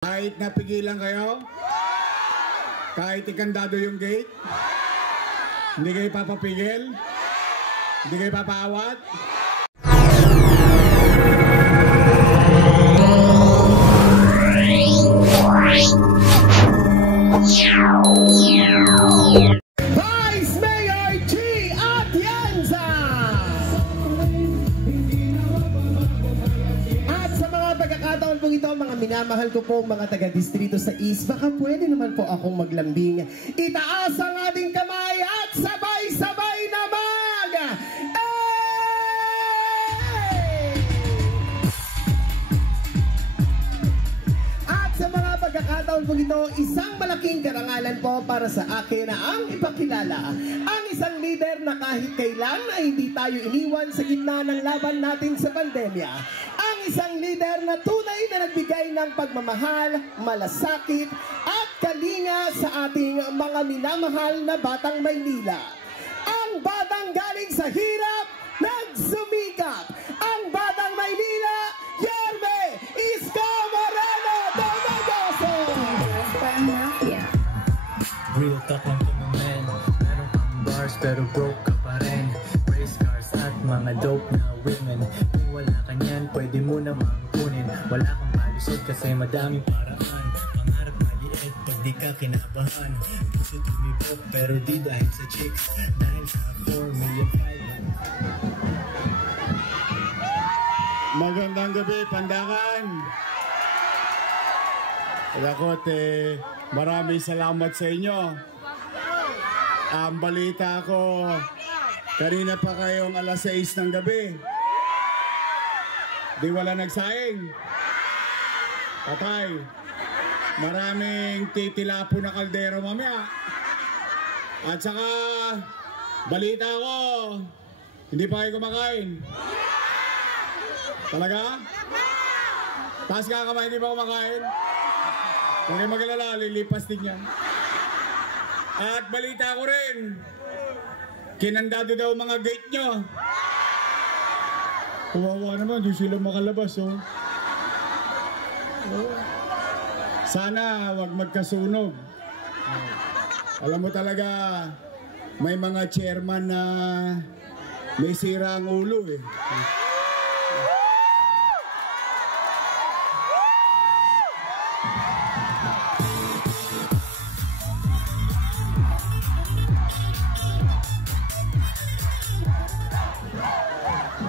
Kahit napigilan kayo, kahit ikandado yung gate, hindi kayo papapigil, hindi kayo papaawat. Vice Mayor G. Atienza! At sa mga pagkakataon po ito, mga minamahal ko po mga taga-distrito sa East, baka pwede naman po akong maglambing. Itaas ang ating kamay at sabay-sabay na At sa mga pagkakataon po ito, isang malaking karangalan po para sa akin na ang ipakilala ang isang leader na kahit kailan ay hindi tayo iniwan sa gitna ng laban natin sa pandemya. Ang isang leader na tunay na nagbigay ng pagmamahal, malasakit at kalinga sa ating mga minamahal na Batang Maynila. Ang batang galing sa hirap, nagsumikap. Ang Batang Maynila, Yerme Isko Moreno de Mendoza! Real talk lang to my man. Meron kang bars pero broke ka pa rin. Race cars at mga dope na women. Kung wala ka niyan, pwede mo namang kunin. Wala kang malusot kasi madaming paraan. Pangarap maliit pag di ka kinabahan. Gusto tumibok pero di dahil sa chicks. Dahil sa 4 million fiber. Magandang gabi, Pandakan. Lakot maraming salamat sa inyo. Ang balita ko, kanina pa kayong alas 6 ng gabi. Di wala nagsaing. Patay. Maraming titilapo na kaldero mamaya. At saka, balita ko, hindi pa kayo kumakain. Talaga? Taas ka kamay, hindi pa kumakain? Huwag kayo mag-alala, lilipas din yan. At balita ko rin, kinandado daw mga gate nyo. Kawawa naman, di sila makalabas, oh. Sana wag magkasunog. Alam mo talaga, may mga chairman na may sira ang ulo, eh.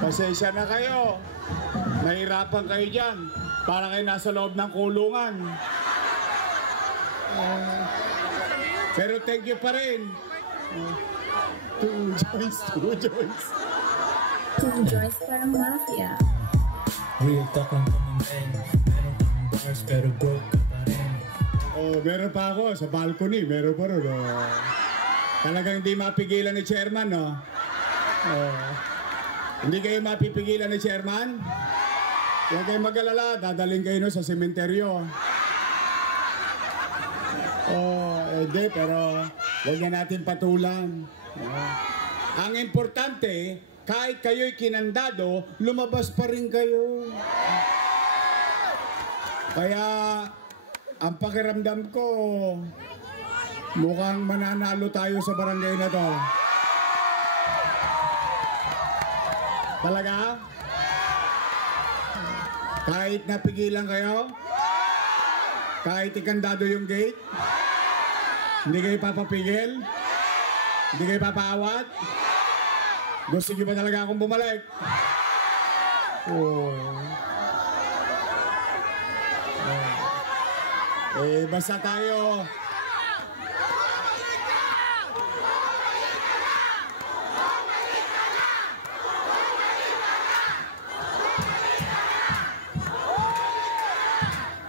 Pasensya na kayo. Nahirapan kayo dyan. Para kayo nasa loob ng kulungan. Pero thank you pa rin. Two joints. Two joints para mafia. Real talk lang to my man. Meron kang bars pero broke ka pa rin. Oh, meron pa ako sa balcony. Meron pa rin. Oh. Talagang hindi mapigilan ni chairman, no? Oh. Hindi kayo mapipigilan ni chairman? Huwag kayo mag-alala, dadaling kayo sa sementeryo. Hindi, pero huwag na natin patulan. Ang importante, kahit kayo'y kinandado, lumabas pa rin kayo. Kaya, ang pakiramdam ko, mukhang mananalo tayo sa barangay na to. Talaga? Kahit napigilan kayo? Kahit ikandado yung gate? Hindi kayo papapigil? Hindi kayo papaawat? Gusto niyo ba talaga akong bumalik? Basta tayo.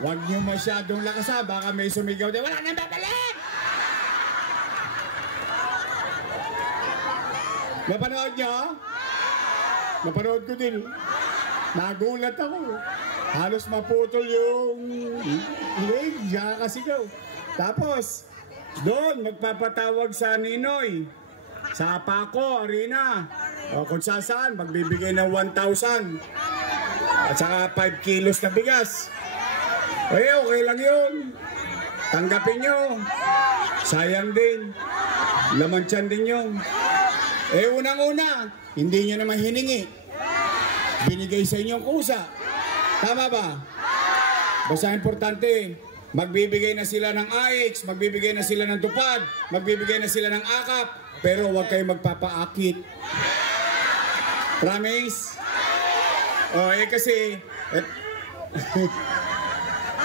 Huwag niyo masyadong lakas, baka may sumigaw din. Wala nang babalik! Napanood niyo? Napanood ko din. Nagulat ako. Halos maputol yung leg, kasigaw. Tapos, doon, magpapatawag sa Ninoy. Sa Paco Arena. O kung saan, magbibigay ng 1,000. At saka 5 kilos na bigas. Ay, okay lang yun. Tanggapin nyo. Sayang din. Laman tiyan din yun. Unang-una, hindi nyo naman hiningi. Binigay sa inyong kusa. Tama ba? Basta importante, magbibigay na sila ng AX, magbibigay na sila ng tupad, magbibigay na sila ng akap, pero huwag kayong magpapaakit. Promise?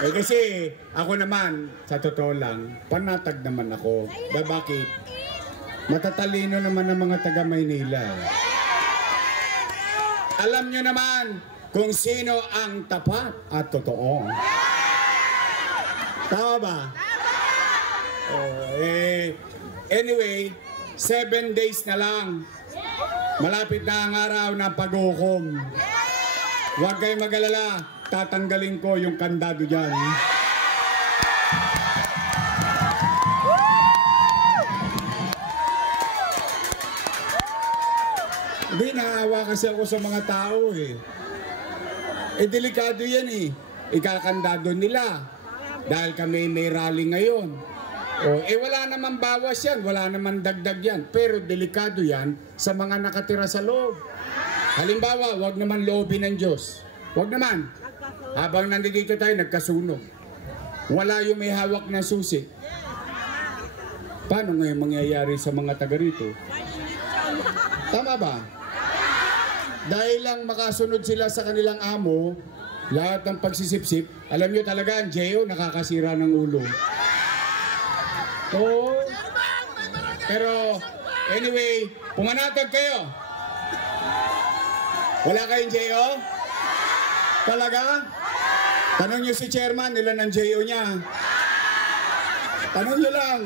Kasi ako naman, sa totoo lang, panatag naman ako. Bakit? Matatalino naman ang mga taga Maynila. Alam nyo naman kung sino ang tapat at totoo. Tama ba? Anyway, 7 days na lang. Malapit na ang araw ng paghukom. Huwag kayong mag-alala. Tatanggalin ko yung kandado dyan. Hindi, naawa kasi ako sa mga tao eh. Delikado yan eh. Ikakandado nila. Dahil kami may rally ngayon. Wala naman bawas yan. Wala naman dagdag yan. Pero delikado yan sa mga nakatira sa loob. Halimbawa, wag naman loobin ng Diyos. Wag naman. Habang nandito tayo, nagkasunog. Wala yung may hawak na susi. Paano ngayon mangyayari sa mga taga rito? Tama ba? Dahil lang makasunod sila sa kanilang amo, lahat ng pagsisipsip, alam nyo talaga, ang Geo nakakasira ng ulo. Pero, anyway, pumanatag kayo. Wala kayong Geo? Talaga? Tanong nyo si chairman, ilan ang Geo niya. Tanong nyo lang.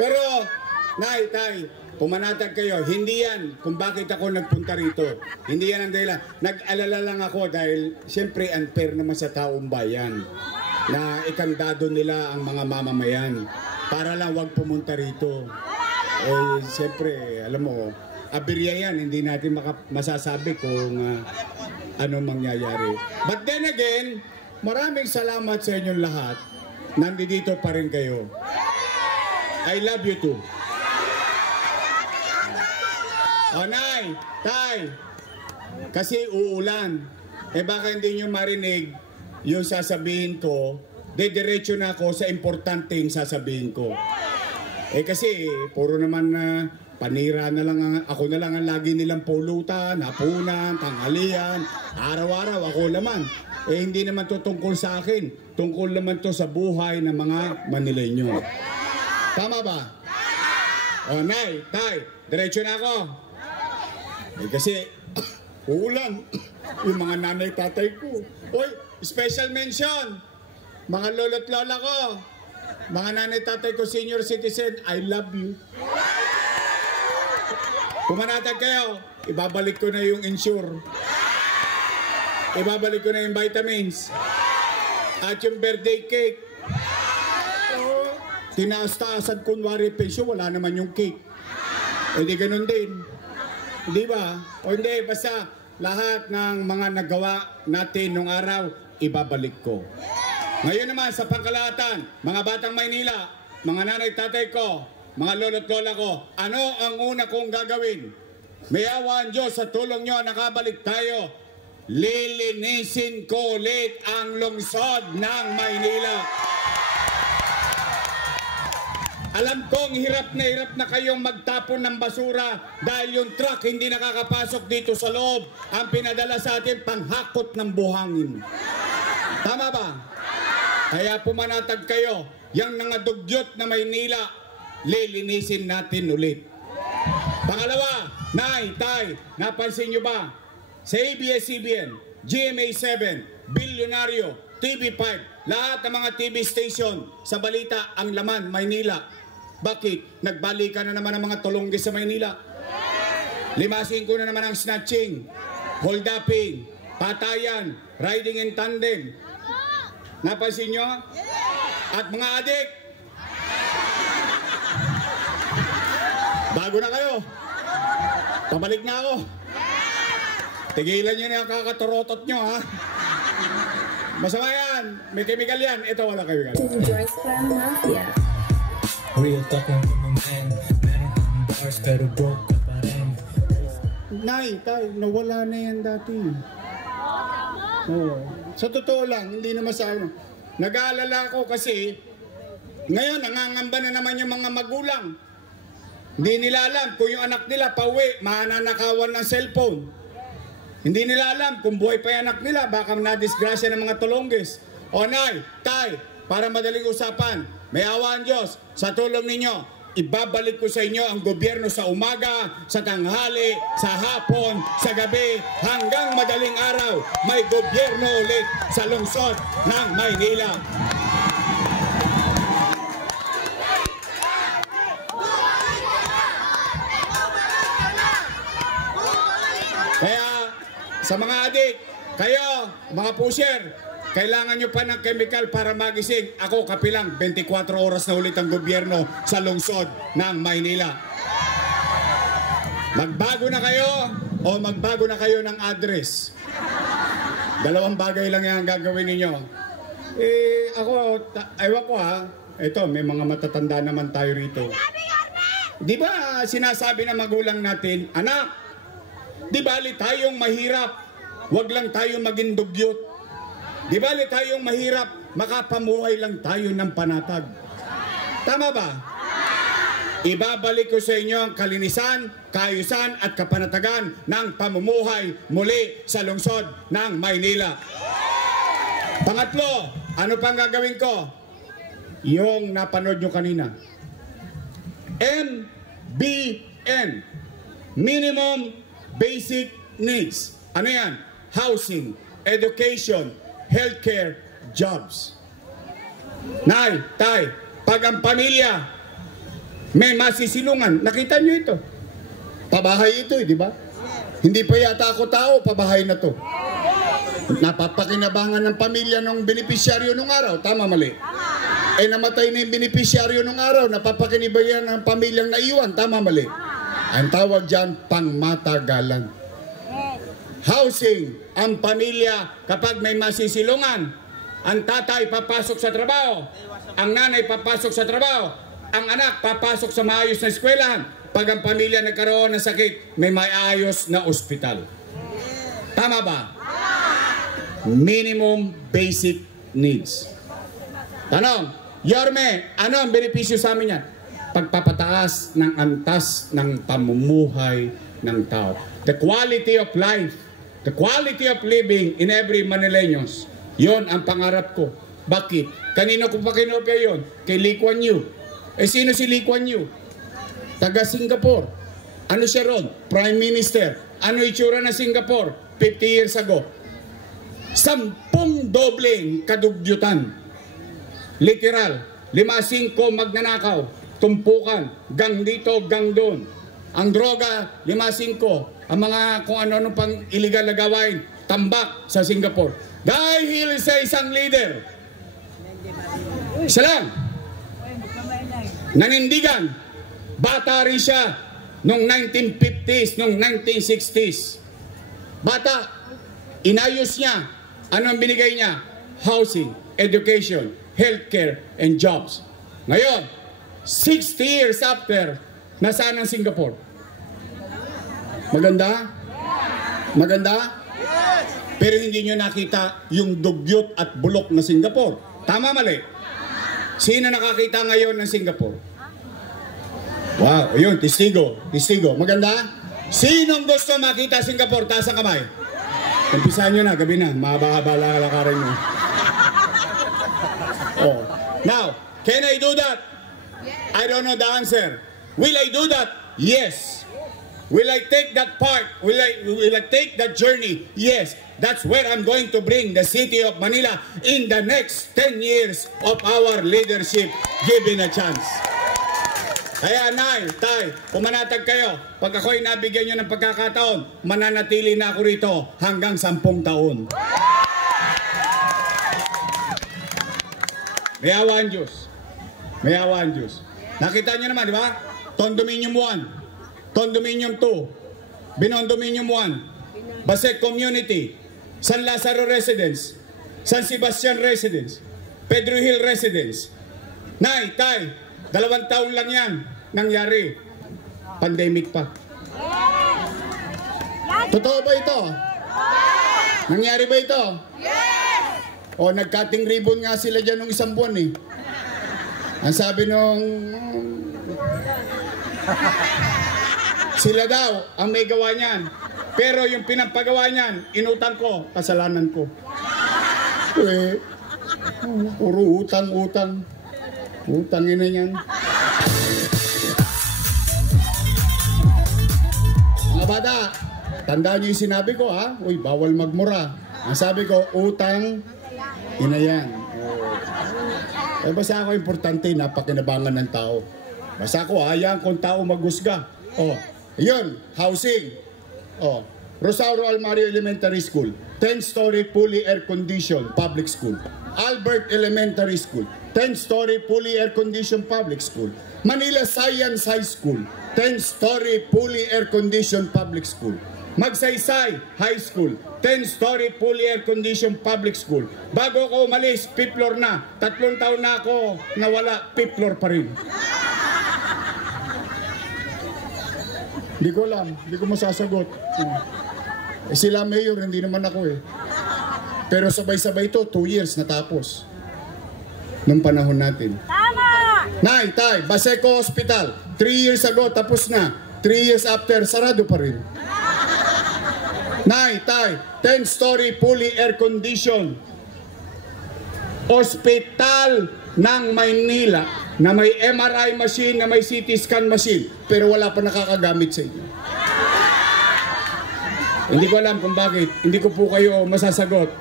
Pero, Nay, Tay, pumanatag kayo. Hindi yan kung bakit ako nagpunta rito. Hindi yan ang dahilan. Nag-alala lang ako dahil siyempre unfair naman sa taong bayan na ikandado nila ang mga mamamayan para lang wag pumunta rito. Siyempre, alam mo, abirya yan. Hindi natin masasabi kung ano mangyayari. But then again, maraming salamat sa inyong lahat. Nandito pa rin kayo. I love you too. Nay, Tay, kasi uulan. Baka hindi nyo marinig yung sasabihin ko, diretso na ako sa importanteng sasabihin ko. Kasi puro naman panira na lang, ako na lang ang lagi nilang pulutan, hapunan, tanghalian, araw-araw ako naman. Hindi naman to tungkol sa akin, tungkol naman to sa buhay ng mga Manileño. Tama ba? Nay, Tay, diretso na ako. Kasi uulan yung mga nanay tatay ko. Special mention mga lolo't lola ko, mga nanay tatay ko, senior citizen, I love you. Pumanatag kayo, ibabalik ko na yung insure, ibabalik ko na yung vitamins at yung birthday cake. Tinaas-taasan kunwari peso, wala naman yung cake. Di ganun din. Di ba? Hindi, basta lahat ng mga nagawa natin nung araw, ibabalik ko. Ngayon naman sa pangkalahatan, mga batang Maynila, mga nanay tatay ko, mga lolo't lola ko, ano ang una kong gagawin? May awa ang Diyos sa tulong nyo, nakabalik tayo. Lilinisin ko ulit ang lungsod ng Maynila. Alam kong hirap na kayong magtapon ng basura dahil yung truck hindi nakakapasok dito sa loob. Ang pinadala sa atin, panghakot ng buhangin. Tama ba? Kaya pumanatag kayo. Yang nangadugyot na Maynila, lilinisin natin ulit. Pangalawa, Nay, Tay, napansin nyo ba? Sa ABS-CBN, GMA7, Bilyonaryo, TV5, lahat ng mga TV station sa balita ang laman, Maynila. Bakit? Nagbalikan na naman ang mga tulunggis sa Maynila. Limasin ko na naman ang snatching, hold-upping, patayan, riding in tandem. Napansin nyo? At mga adik, bago na kayo. Pabalik na ako. Tigilan nyo na yung kakaturotot nyo, ha? Masama yan. yan. May chemical yan. Ito wala chemical. Joyce Clan Mafia. Real talk lang kami men. Meron kang bars pero broke ka pa rin. Nay, tay, nawala na yan dati. Oh. Sa totoo lang, hindi naman sa ano. Nag-aalala ko kasi, ngayon, nangangamba na naman yung mga magulang. Hindi nila alam kung yung anak nila pauwi, mananakawan ng cellphone. Hindi nila alam kung buhay pa yung anak nila, baka na-disgrasya ng mga tulongges. O nay, tay, para madaling usapan, may awa ang Diyos, sa tulong ninyo, ibabalik ko sa inyo ang gobyerno sa umaga, sa tanghali, sa hapon, sa gabi, hanggang madaling araw, may gobyerno ulit sa lungsod ng Maynila. Kaya, sa mga adik, kayo, mga pusher, kailangan nyo pa ng chemical para magising. Ako, kapilang, 24 oras na ulit ang gobyerno sa lungsod ng Maynila. Magbago na kayo o magbago na kayo ng address. Dalawang bagay lang yan ang gagawin ninyo. Ako, ewan ko ha, ito, may mga matatanda naman tayo rito. Di ba sinasabi ng magulang natin, anak, di bali tayong mahirap, wag lang tayong maging dugyot. Di bali tayong mahirap, makapamuhay lang tayo ng panatag. Tama ba? Ibabalik ko sa inyo ang kalinisan, kaayusan at kapanatagan ng pamumuhay muli sa lungsod ng Maynila. Pangatlo, ano pang gagawin ko? Yung napanood nyo kanina. MBN, Minimum Basic Needs. Ano yan? Housing, education, healthcare, jobs. Nay, tay, pag ang pamilya may masisilungan, nakita nyo ito. Pabahay ito, di ba? Hindi pa yata ako tao, pabahay na to. Napapakinabangan ng pamilya ng benepisyaryo nung araw, tama mali? Namatay na yung benepisyaryo nung araw, napapakinabangan ng pamilyang naiwan, tama mali? Ang tawag dyan, pangmatagalan. Housing, ang pamilya kapag may masisilungan, ang tatay papasok sa trabaho, ang nanay papasok sa trabaho, ang anak papasok sa maayos na eskwelahan. Pag ang pamilya nagkaroon ng sakit, may maayos na ospital. Tama ba? Minimum basic needs. Tanong, Yorme, ano ang benepisyo sa amin yan? Pagpapataas ng antas ng pamumuhay ng tao. The quality of life. The quality of living in every Manileños. Yon ang pangarap ko. Bakit? Kanino ko pa kinopya yun? Kay Lee Kuan Yew. Sino si Lee Kuan Yew? Taga Singapore. Ano siya ron? Prime Minister. Ano itsura ng Singapore? 50 years ago. 10 dobleng kadugyutan. Literal. 5-5 magnanakaw. Tumpukan. Gang dito, gang doon. Ang droga, 5-5. Ang mga kung ano-ano pang illegal na gawain, tambak sa Singapore. Dahil sa isang leader, isa lang, nanindigan, bata rin siya noong 1950s, noong 1960s. Bata, inayos niya. Ano ang binigay niya? Housing, education, healthcare, and jobs. Ngayon, 60 years after, nasaan ang Singapore? Maganda? Maganda? Pero hindi nyo nakita yung dugyot at bulok na Singapore. Tama mali? Sino nakakita ngayon ng Singapore? Wow, ayun, testigo. Testigo. Maganda? Sinong gusto makita Singapore? Taas ang kamay. Umpisahan nyo na, gabi na. Mahaba-haba lang kalakarin nyo. Oh. Now, can I do that? I don't know the answer. Will I do that? Yes. Will I take that part? Will I take that journey? Yes. That's where I'm going to bring the city of Manila in the next 10 years of our leadership, given a chance. Kaya nay, tay, pumanatag kayo. Pag ako'y nabigyan nyo ng pagkakataon, mananatili na ako rito hanggang 10 taon. May awa ang Diyos. May awa ang Diyos. Nakita nyo naman, di ba? Condominium 1. Condominium 2, Binondominium 1, Basek Community, San Lazaro Residence, San Sebastian Residence, Pedro Hill Residence. Nay, tay, 2 taon lang yan nangyari. Pandemic pa. Totoo ba ito? Nangyari ba ito? O nag-cutting ribbon nga sila dyan nung 1 buwan eh. Ang sabi nung sila daw ang may gawa niyan. Pero yung pinapagawa niyan, inutang ko, kasalanan ko. Puro utang. Utangin na yan. Mga bata, tandaan niyo yung sinabi ko ha. Uy, bawal magmura. Ang sabi ko, utang, ina yan. Basta ako importante, napakinabangan ng tao. Basta ako, hayaan kung tao maghusga. Yun, housing. Rosario Almario Elementary School, 10-story fully air-conditioned public school. Albert Elementary School, 10-story fully air-conditioned public school. Manila Science High School, 10-story fully air-conditioned public school. Magsaysay High School, 10-story fully air-conditioned public school. Bago ako umalis, 5th floor na. 3 taon na ako nawala, 5th floor pa rin. Hindi ko alam, hindi ko masasagot. Sila mayor, hindi naman ako eh. Pero sabay-sabay ito, 2 years natapos. Nung panahon natin. Tama! Nay, tay, Baseco Hospital, 3 years ago, tapos na. 3 years after, sarado pa rin. Nay, tay, 10-story fully air-conditioned Hospital ng Maynila na may MRI machine, na may CT scan machine, pero wala pa nakakagamit sa inyo. Hindi ko alam kung bakit. Hindi ko po kayo masasagot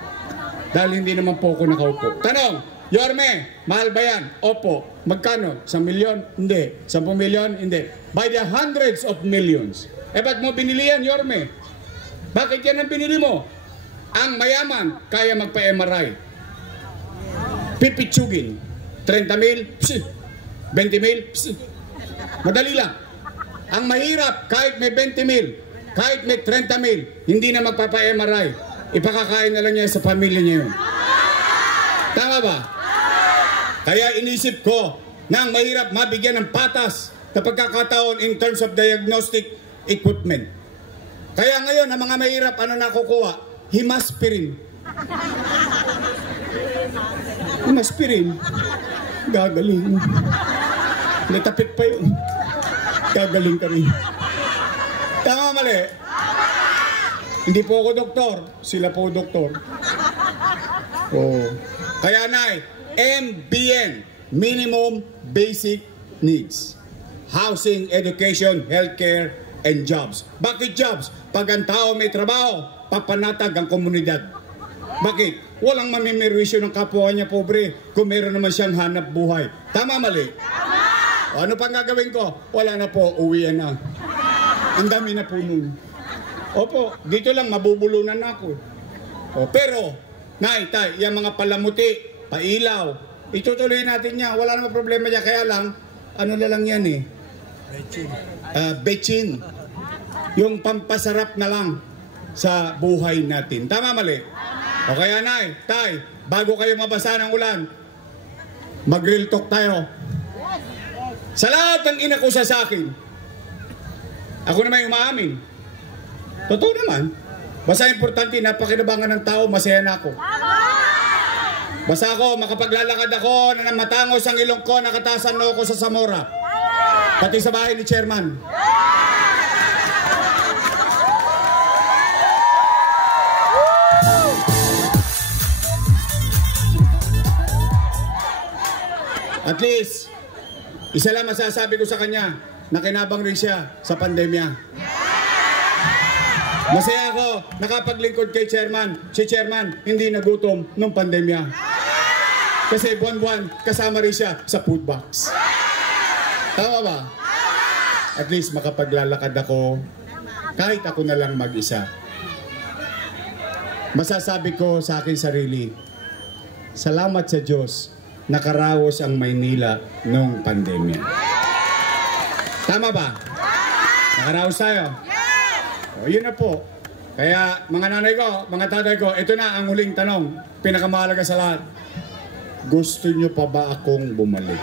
dahil hindi naman po ako nakaupo. Tanong, Yorme, mahal ba yan? Opo. Magkano? 1 milyon? Hindi. 10 milyon? Hindi. By the hundreds of millions. Ba't mo binili yan, Yorme? Bakit yan ang binili mo? Ang mayaman, kaya magpa-MRI. Pipitsugin. 30 mil? Psi. 20 mil? Psi. Madali lang. Ang mahirap, kahit may 20 mil, kahit may 30 mil, hindi na magpapa-MRI. Ipakakain na lang niya sa pamilya niya yun. Tama ba? Kaya inisip ko na ang mahirap mabigyan ng patas na pagkakataon in terms of diagnostic equipment. Kaya ngayon, ang mga mahirap, ano nakukuha? Himaspirin. Himaspirin. Gagaling. Natapik pa yun. Gagaling ka rin. Tama, mali? Hindi po ako doktor. Sila po doktor. Kaya nay, MBN, Minimum Basic Needs. Housing, Education, Healthcare, and Jobs. Bakit jobs? Pag ang tao may trabaho, papanatag ang komunidad. Bakit? Walang mamimerwisyo ng kapwa niya pobre kung meron naman siyang hanap buhay. Tama, mali? Tama! Ano pang gagawin ko? Wala na po, uwian na. Ang dami na po nun. Opo, dito lang mabubulunan ako. Pero, nay, tay, yung mga palamuti, pailaw, itutuloy natin niya. Wala namang problema niya. Kaya lang, ano na lang yan eh? Bechin. Yung pampasarap na lang sa buhay natin. Tama, mali? O kaya, nay, tay, bago kayo mabasa ng ulan, mag-real talk tayo. Sa lahat ng inakusa sa akin, ako naman yung umaamin. Totoo naman. Basta importante, napakinabangan ng tao, masaya na ako. Basta ako, makapaglalakad ako na matangos ang ilong ko, nakatasan na ako sa Zamora. Pati sa bahay ni Chairman. At least, isa lang masasabi ko sa kanya, na kinabang rin siya sa pandemya. Masaya ako, nakapaglingkod kay Chairman. Si Chairman, hindi nagutom nung pandemya. Kasi buwan-buwan, kasama rin siya sa food box. Tama ba? At least makapaglalakad ako, kahit ako na lang mag-isa. Masasabi ko sa aking sarili, salamat sa Diyos, nakaraos ang Maynila nung pandemya. Tama ba? Nakaraos tayo? O, yun na po. Kaya mga nanay ko, mga tatay ko, ito na ang huling tanong. Pinakamahalaga sa lahat. Gusto nyo pa ba akong bumalik?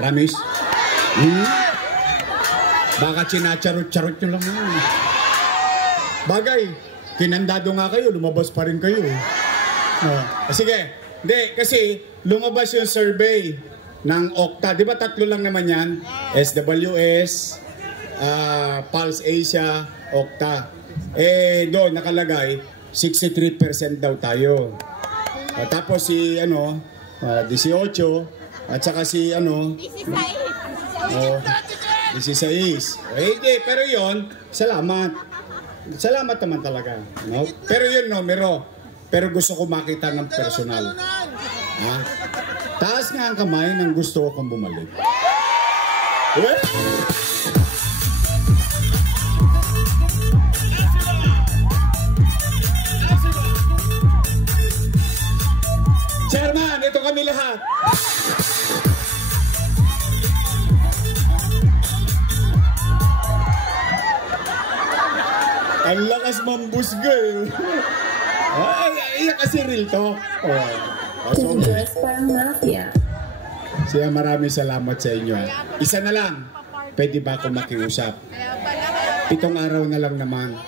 Promise? Baka sinacharot-charot nyo lang yun. Bagay, kinandado nga kayo, lumabas pa rin kayo. Sige. Hindi, kasi lumabas yung survey ng Okta. Di ba tatlo lang naman yan? SWS, Pulse Asia, Okta. Doon nakalagay, 63% daw tayo. Tapos si, 18, at saka si, 16. Pero yon, salamat. Salamat naman talaga. No? Pero yun, pero gusto ko makita ng personal. Ha? Taas nga ang kamay ng gusto kong bumalik. Chairman, ito kami lahat. Ang lakas mambusga eh. Iyan kasi real talk. Parang mafia. Siya, maraming salamat sa inyo. Isa na lang, pwede ba ako makiusap? 7 araw na lang naman.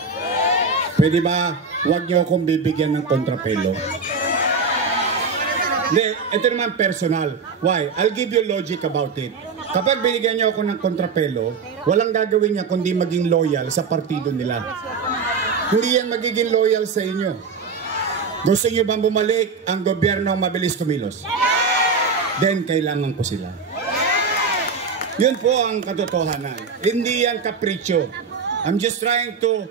Pwede ba, huwag niyo akong bibigyan ng kontrapelo? Hindi, ito naman personal. Why? I'll give you logic about it. Kapag binigyan niyo ako ng kontrapelo, walang gagawin niya kundi maging loyal sa partido nila. Hindi yan magiging loyal sa inyo. Gusto niyo bang bumalik ang gobyerno mabilis kumilos? Then, kailangan ko sila. Yun po ang katotohanan. Hindi yan kapritsyo. I'm just trying to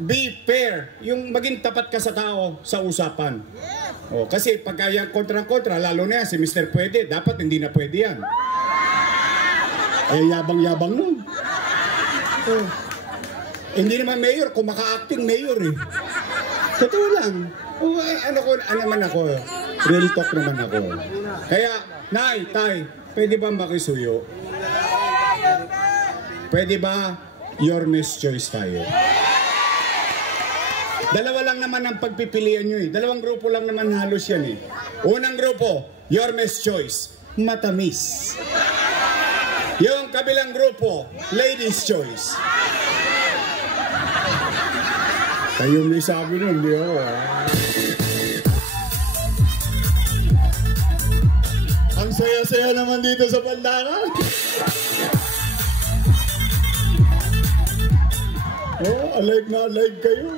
be fair. Yung maging tapat ka sa tao sa usapan. Kasi pagka yan kontra-kontra, lalo na yan si Mr. Pwede, dapat hindi na pwede yan. Yabang-yabang nun. Hindi naman mayor, kung maka-acting mayor eh. Totoo lang. Ano naman ako? Real talk naman ako. Kaya, Nay, Tay, pwede ba makisuyo? Pwede ba your miss choice tayo? Dalawa lang naman ang pagpipilian nyo eh. Dalawang grupo lang naman halos yan eh. Unang grupo, your miss choice, matamis. Yung kabilang grupo, ladies choice. Kayo may sabi nun, di ako. Ang saya-saya naman dito sa Pandakan. Alive na alive kayo.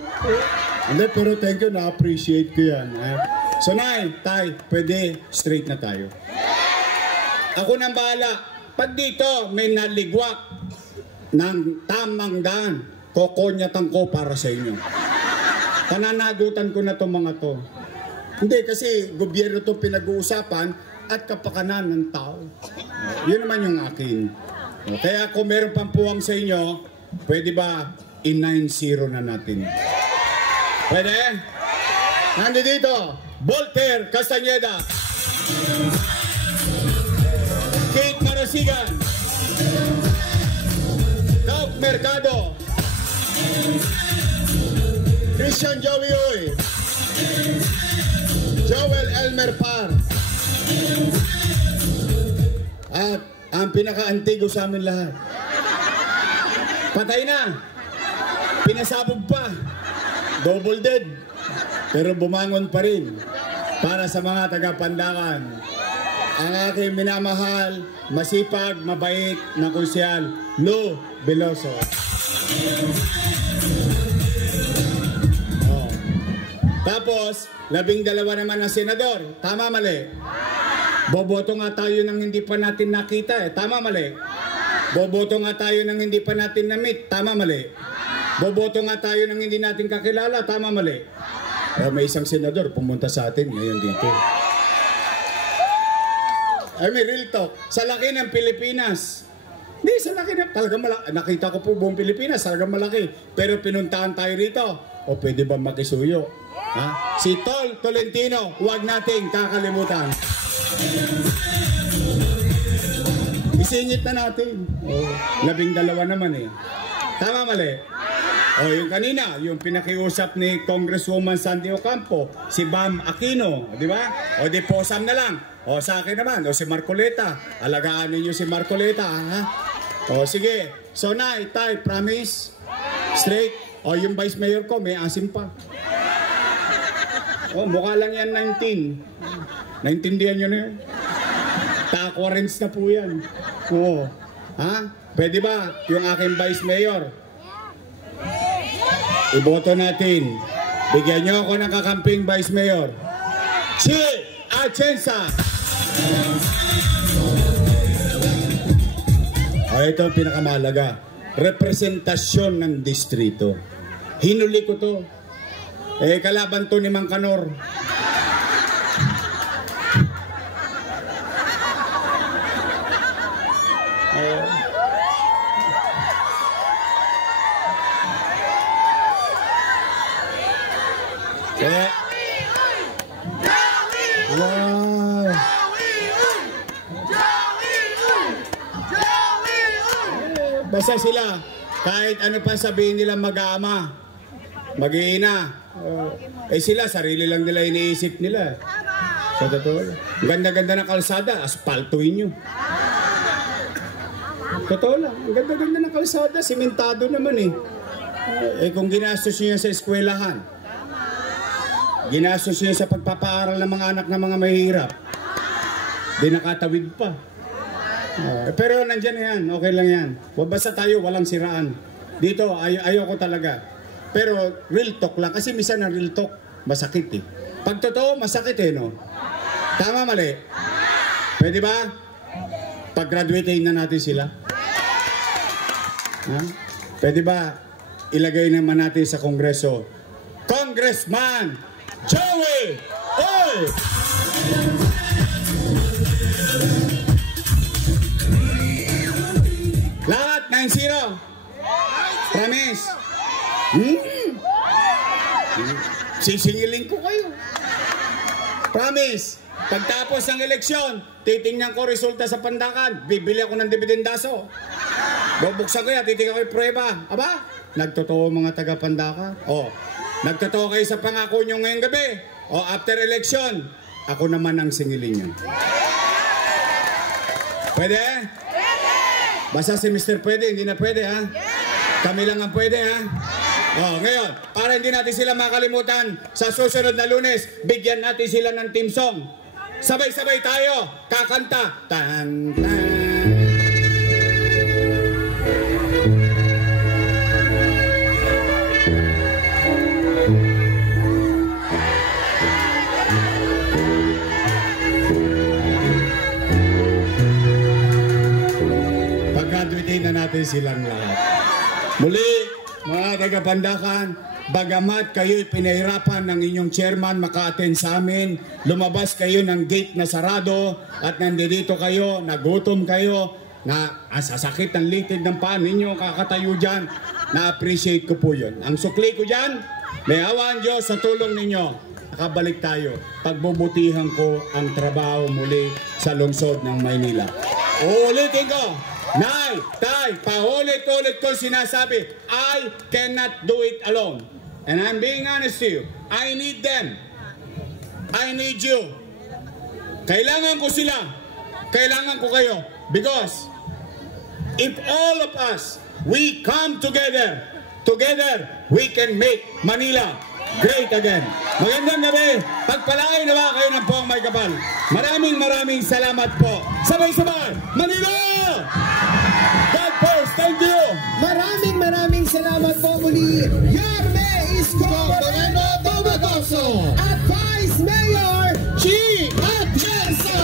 Hindi, pero thank you, na-appreciate ko yan. So, Nay, Tay, pwede straight na tayo. Ako nang bahala. Pag dito may naligwak ng tamang daan, kokonyatan ko para sa inyo. Pananagutan ko na itong mga to. Hindi, kasi gobyerno to pinag-uusapan at kapakanan ng tao. Yun naman yung akin. Kaya kung meron pang puwang sa inyo, pwede ba i-9-0 na natin? Pwede? Nandito, Voltaire Castañeda, Kate Marasigan, Doc Mercado, Christian Joey Uy, Joel Elmer Par, at ang pinaka-antigo sa amin lahat. Patay na, pinasabog pa, double dead, pero bumangon pa rin para sa mga taga-Pandakan. Ang aking minamahal, masipag, mabait na konsyal, Lou Veloso. Tapos, 12 naman ang senador. Tama, mali? Boboto nga tayo ng hindi pa natin nakita eh. Tama, mali? Boboto nga tayo ng hindi pa natin na-meet. Tama, mali? Boboto nga tayo ng hindi natin kakilala. Tama, mali? May isang senador pumunta sa atin ngayon dito. May real talk. Sa laki ng Pilipinas. Hindi, sa laki na. Talagang malaki. Nakita ko po buong Pilipinas. Talagang malaki. Pero pinuntahan tayo rito. O pwede ba makisuyo? Ha? Si Tol Tolentino, huwag nating kakalimutan. Isingit na natin. 12 naman eh. Tama mali? Yung kanina, yung pinakiusap ni Congresswoman Sandy Ocampo, si Bam Aquino, di ba? Di posam na lang. Sa akin naman, si Marcoleta. Alagaan ninyo si Marcoleta, ha? Sige. So, tay, promise? Straight? Yung Vice Mayor ko, may asim pa. Mukha lang yan 19. Naintindihan nyo na yun? Ta-quarrants na po yan. Ha? Pwede ba yung aking Vice Mayor? Iboto natin. Bigyan nyo ako ng kakamping Vice Mayor. Si Atienza! Ito ang pinakamahalaga. Representasyon ng distrito. Hinuli ko to. Kalaban to ni Mang Kanor. Wow. Basta sila, kahit ano pa sabihin nila mag-aama, mag-iina, sila, sarili lang nila iniisip nila. Sa totoo, ganda-ganda ng kalsada, aspaltuin nyo. Totoo lang, ang ganda-ganda ng kalsada, simentado naman kung ginastos nyo sa eskwelahan, ginastos nyo sa pagpapaaral ng mga anak ng mga mahihirap, di nakatawid pa. Pero nandyan yan, okay lang yan. Basta tayo, walang siraan. Dito, ayaw ko talaga. Pero real talk lang, kasi minsan ang real talk, masakit Pag totoo, masakit no? Tama, mali? Pwede ba? Pag-graduatein na natin sila? Ha? Pwede ba ilagay naman natin sa Kongreso, Congressman Joey! Oy! Lahat 9-0. Promise. Sisingilin ko kayo. Promise. Pagtapos ng eleksyon, titingnan ko resulta sa pandakan. Bibili ako ng dibidendaso. Bubuksan ko yan, titingnan ko yung prueba. Aba, nagtotoo mga taga-pandakan. Nagtotoo kayo sa pangako nyo ngayong gabi. After election, ako naman ang singilin nyo. Pwede? Basta si Mr. Pwede, hindi na pwede ha? Kami lang ang pwede ha? Ngayon, para hindi natin sila makalimutan, sa susunod na Lunes, bigyan natin sila ng team song. Sabay-sabay tayo, kakanta. Tan, tan. Pag-graduate na natin silang lahat. Muli, mga taga-Pandakan, bagamat kayo'y pinahirapan ng inyong chairman maka-attend sa amin, lumabas kayo ng gate na sarado at nandito kayo, nagutom kayo, na sasakit ang litid ng paa ninyo, kakatayo dyan, na-appreciate ko po yun. Ang sukli ko dyan, may awaan Diyos sa tulong ninyo, nakabalik tayo, pagbubutihan ko ang trabaho muli sa lungsod ng Maynila. Uulitin ko, Nay, Tay, paulit-ulit ko sinasabi, I cannot do it alone. And I'm being honest to you, I need them. I need you. Kailangan ko sila. Kailangan ko kayo. Because if all of us, we come together, we can make Manila great again. Magandang gabi. Pagpalain na ba kayo ng Poong May Kapal? Maraming salamat po. Sabay-sabay, Manila! God first, thank you! Maraming salamat po muli. Yarme Isko Moreno Tomagoso at Vice Mayor G. Atienza.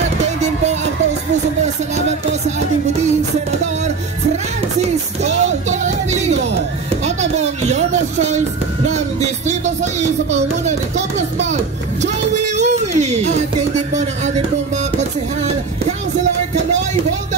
At din po ang taus-pusong salamat po sa ating butihing Senador Francisco Tolentino. At among Yarme's Choice ng Distrito 6 sa pangunguna ni Congressman Joey Uy. At din po ng ating pong mga konsehal, Councilor Kaloy Volta.